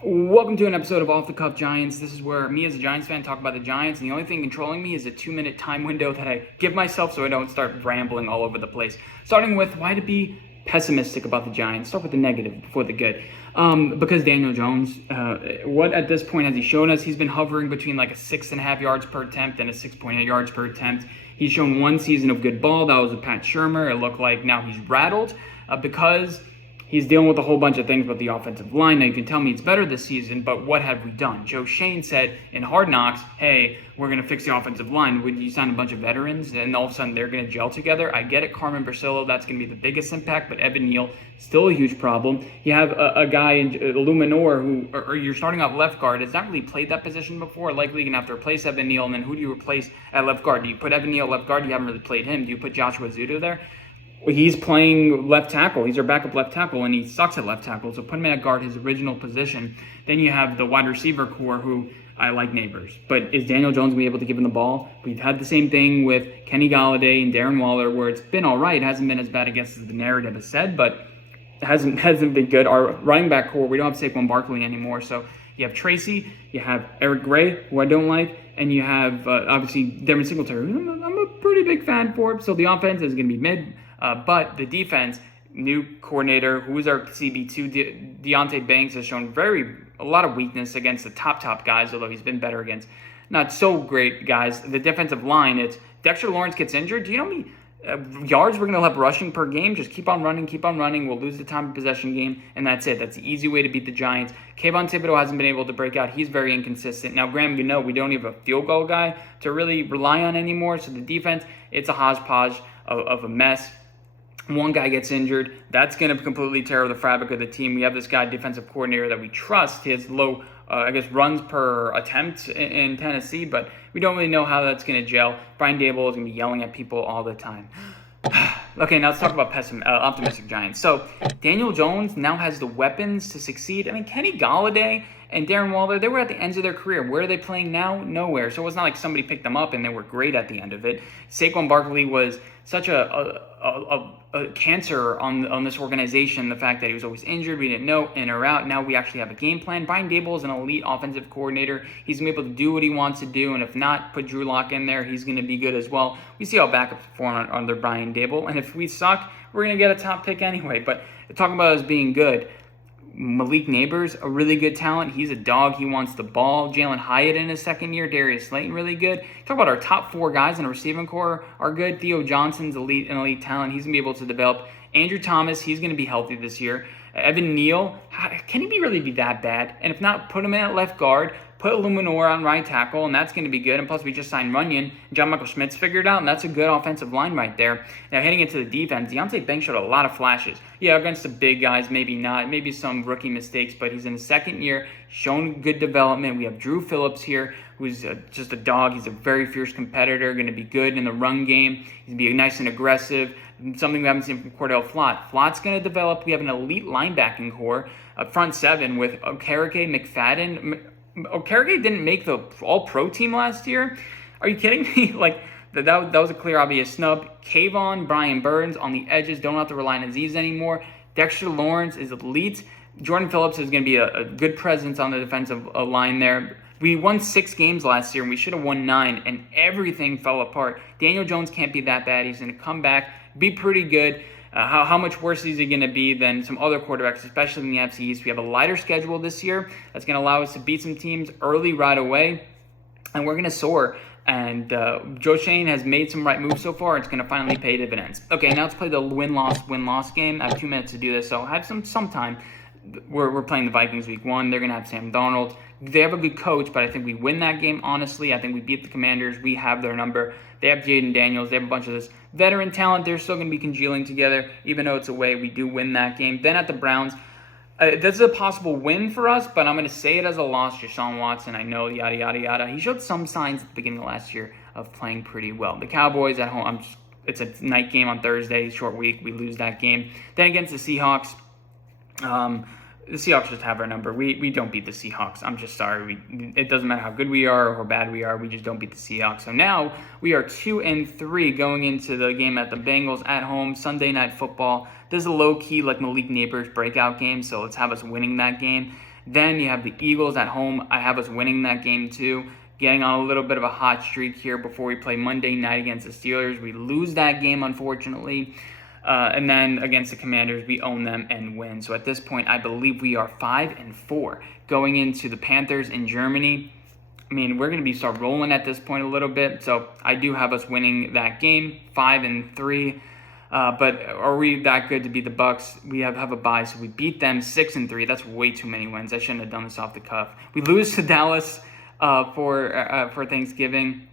Welcome to an episode of Off the Cuff Giants. This is where me as a Giants fan talk about the Giants, and the only thing controlling me is a 2-minute time window that I give myself so I don't start rambling all over the place. Starting with why to be pessimistic about the Giants. Start with the negative before the good. Because Daniel Jones, what at this point has he shown us? He's been hovering between like a 6.5 yards per attempt and a 6.8 yards per attempt. He's shown one season of good ball. That was with Pat Shurmur. It looked like now he's rattled because he's dealing with a whole bunch of things with the offensive line. Now, you can tell me it's better this season, but what have we done? Joe Shane said in Hard Knocks, hey, we're going to fix the offensive line. Would you sign a bunch of veterans, and all of a sudden they're going to gel together? I get it, Carmen Brasillo, that's going to be the biggest impact, but Evan Neal, still a huge problem. You have a guy in Luminor who, or you're starting off left guard, has not really played that position before, likely going to have to replace Evan Neal, and then who do you replace at left guard? Do you put Evan Neal left guard? You haven't really played him. Do you put Joshua Zudo there? He's playing left tackle. He's our backup left tackle, and he sucks at left tackle. So put him at guard, his original position. Then you have the wide receiver core, who I like Neighbors. But is Daniel Jones going to be able to give him the ball? We've had the same thing with Kenny Golladay and Darren Waller, where it's been all right. It hasn't been as bad, I guess, as the narrative has said, but it hasn't been good. Our running back core, we don't have Saquon Barkley anymore. So you have Tracy, you have Eric Gray, who I don't like, and you have, obviously, Devin Singletary. I'm a pretty big fan for it. So the offense is going to be mid. But the defense, new coordinator, who is our CB2, Deontay Banks, has shown a lot of weakness against the top guys, although he's been better against not so great guys. The defensive line, it's Dexter Lawrence gets injured. Do you know how many yards we're going to have rushing per game? Just keep on running. We'll lose the time of possession game, and that's it. That's the easy way to beat the Giants. Kayvon Thibodeau hasn't been able to break out. He's very inconsistent. Now, Graham, we don't have a field goal guy to really rely on anymore. So the defense, it's a hodgepodge of a mess. One guy gets injured, that's going to completely tear the fabric of the team. We have this guy, defensive coordinator, that we trust. He has low, runs per attempt in Tennessee, but we don't really know how that's going to gel. Brian Daboll is going to be yelling at people all the time. Okay, now let's talk about optimistic Giants. So Daniel Jones now has the weapons to succeed. I mean, Kenny Golladay and Darren Waller, they were at the ends of their career. Where are they playing now? Nowhere. So it's not like somebody picked them up and they were great at the end of it. Saquon Barkley was such a cancer on this organization. The fact that he was always injured, we didn't know in or out. Now we actually have a game plan. Brian Daboll is an elite offensive coordinator. He's going to be able to do what he wants to do, and if not, put Drew Lock in there. He's going to be good as well. We see how backups perform under Brian Daboll, and if we suck, we're going to get a top pick anyway. But talking about us being good, Malik Neighbors, a really good talent. He's a dog. He wants the ball. Jalen Hyatt in his second year. Darius Slayton, really good. Talk about our top 4 guys in the receiving core are good. Theo Johnson's an elite talent. He's going to be able to develop. Andrew Thomas, he's going to be healthy this year. Evan Neal, can he really be that bad? And if not, put him in at left guard. Put Luminor on right tackle, and that's going to be good. And plus, we just signed Runyon. John Michael Schmitz figured out, and that's a good offensive line right there. Now, heading into the defense, Deontay Banks showed a lot of flashes. Yeah, against the big guys, maybe not. Maybe some rookie mistakes, but he's in his second year, shown good development. We have Drew Phillips here, who's just a dog. He's a very fierce competitor, going to be good in the run game. He's going to be nice and aggressive, something we haven't seen from Cordell Flott. Flott's going to develop. We have an elite linebacking core, a front 7 with Okereke, McFadden. Okereke didn't make the All-Pro team last year. Are you kidding me? That was a clear, obvious snub. Kayvon, Brian Burns on the edges. Don't have to rely on Aziz anymore. Dexter Lawrence is elite. Jordan Phillips is going to be a good presence on the defensive line there. We won 6 games last year, and we should have won 9, and everything fell apart. Daniel Jones can't be that bad. He's going to come back, be pretty good. How much worse is he going to be than some other quarterbacks, especially in the NFC East? We have a lighter schedule this year that's going to allow us to beat some teams early right away, and we're going to soar. And Joe Shane has made some right moves so far. It's going to finally pay dividends. Okay, now let's play the win-loss game. I have 2 minutes to do this, so I have some time. We're playing the Vikings week 1. They're going to have Sam Darnold. They have a good coach, but I think we win that game, honestly. I think we beat the Commanders. We have their number. They have Jaden Daniels. They have a bunch of this veteran talent. They're still going to be congealing together. Even though it's away, we do win that game. Then at the Browns, this is a possible win for us, but I'm going to say it as a loss. Deshaun Watson, I know, yada, yada, yada. He showed some signs at the beginning of last year of playing pretty well. The Cowboys at home, it's a night game on Thursday, short week. We lose that game. Then against the Seahawks, the Seahawks just have our number. We don't beat the Seahawks. I'm just sorry. It doesn't matter how good we are or how bad we are. We just don't beat the Seahawks. So now we are 2-3 going into the game at the Bengals at home, Sunday Night Football. This is a low-key, like Malik Neighbors breakout game, so let's have us winning that game. Then you have the Eagles at home. I have us winning that game too. Getting on a little bit of a hot streak here before we play Monday night against the Steelers. We lose that game, unfortunately. And then against the Commanders, we own them and win. So at this point, I believe we are 5-4 going into the Panthers in Germany. I mean, we're going to start rolling at this point a little bit. So I do have us winning that game, 5-3. But are we that good to beat the Bucs? We have a bye, so we beat them 6-3. That's way too many wins. I shouldn't have done this off the cuff. We lose to Dallas for Thanksgiving.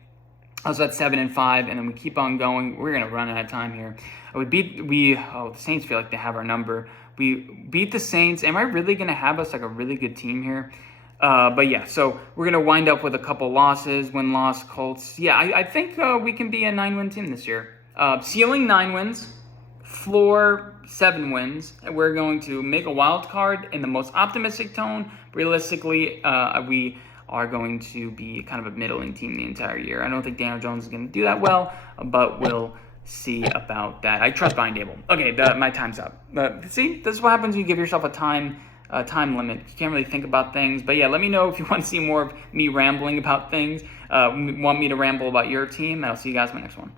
I was at 7-5, and then we keep on going. We're gonna run out of time here. The Saints feel like they have our number. We beat the Saints. Am I really gonna have us like a really good team here? But yeah, so we're gonna wind up with a couple losses, win-loss Colts. Yeah, I think we can be a 9-win team this year. Ceiling 9 wins, floor 7 wins. And we're going to make a wild card in the most optimistic tone. Realistically, we are going to be kind of a middling team the entire year. I don't think Daniel Jones is going to do that well, but we'll see about that. I trust Brian Dable. Okay, my time's up. See, this is what happens when you give yourself a time limit. You can't really think about things. But yeah, let me know if you want to see more of me rambling about things. Want me to ramble about your team, and I'll see you guys in my next one.